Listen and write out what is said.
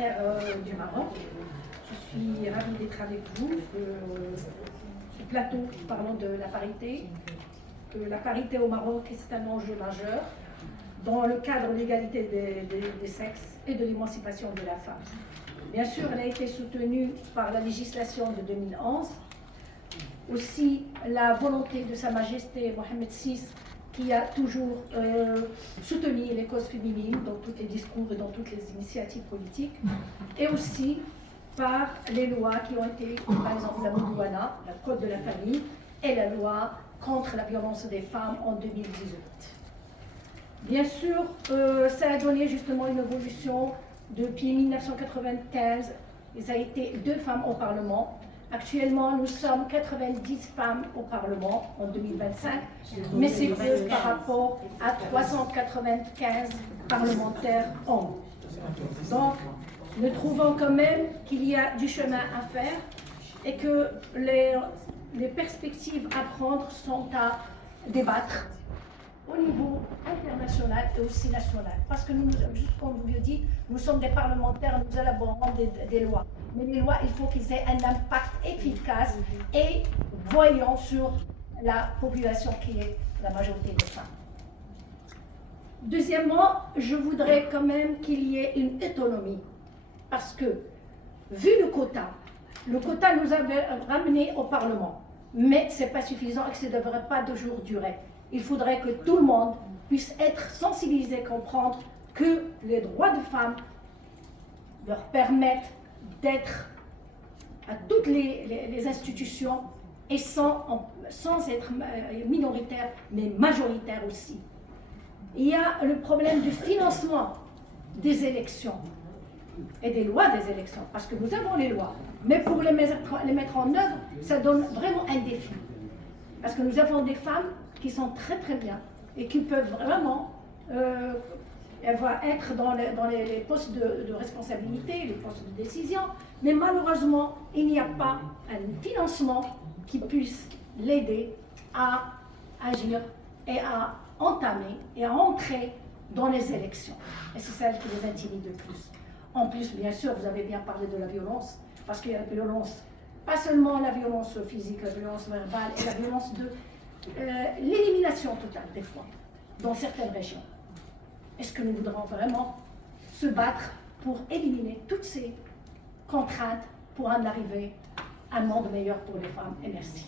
parlementaire du Maroc. Je suis ravie d'être avec vous sur ce plateau parlant de la parité. La parité au Maroc, c'est un enjeu majeur dans le cadre de l'égalité des sexes et de l'émancipation de la femme. Bien sûr, elle a été soutenue par la législation de 2011, aussi la volonté de Sa Majesté Mohamed VI, qui a toujours soutenu les causes féminines dans tous les discours et dans toutes les initiatives politiques, et aussi par les lois qui ont été, par exemple, la Moulouana, la Code de la famille, et la loi contre la violence des femmes en 2018. Bien sûr, ça a donné justement une évolution depuis 1995. Il a été 2 femmes au Parlement. Actuellement, nous sommes 90 femmes au Parlement en 2025, mais c'est peu par rapport à 395 parlementaires hommes. Donc, nous trouvons quand même qu'il y a du chemin à faire et que les perspectives à prendre sont à débattre au niveau international et aussi national. Parce que nous, juste comme vous le dites, nous sommes des parlementaires, nous élaborons des lois. Mais les lois, il faut qu'ils aient un impact efficace et voyant sur la population qui est la majorité des femmes. Deuxièmement, je voudrais quand même qu'il y ait une autonomie. Parce que, vu le quota nous avait ramené au Parlement. Mais ce n'est pas suffisant et que ça ne devrait pas toujours durer. Il faudrait que tout le monde puisse être sensibilisé, comprendre que les droits de femmes leur permettent d'être à toutes les institutions et sans être minoritaires, mais majoritaires aussi. Il y a le problème du financement des élections et des lois des élections, parce que nous avons les lois, mais pour les mettre en œuvre, ça donne vraiment un défi. Parce que nous avons des femmes qui sont très très bien et qui peuvent vraiment être dans les postes de responsabilité, les postes de décision, mais malheureusement, il n'y a pas un financement qui puisse l'aider à agir et à entamer et à entrer dans les élections. Et c'est celle qui les intimide le plus. En plus, bien sûr, vous avez bien parlé de la violence, parce qu'il y a la violence, pas seulement la violence physique, la violence verbale, et la violence de l'élimination totale des fois, dans certaines régions. Est-ce que nous voudrons vraiment se battre pour éliminer toutes ces contraintes pour en arriver à un monde meilleur pour les femmes? Et merci.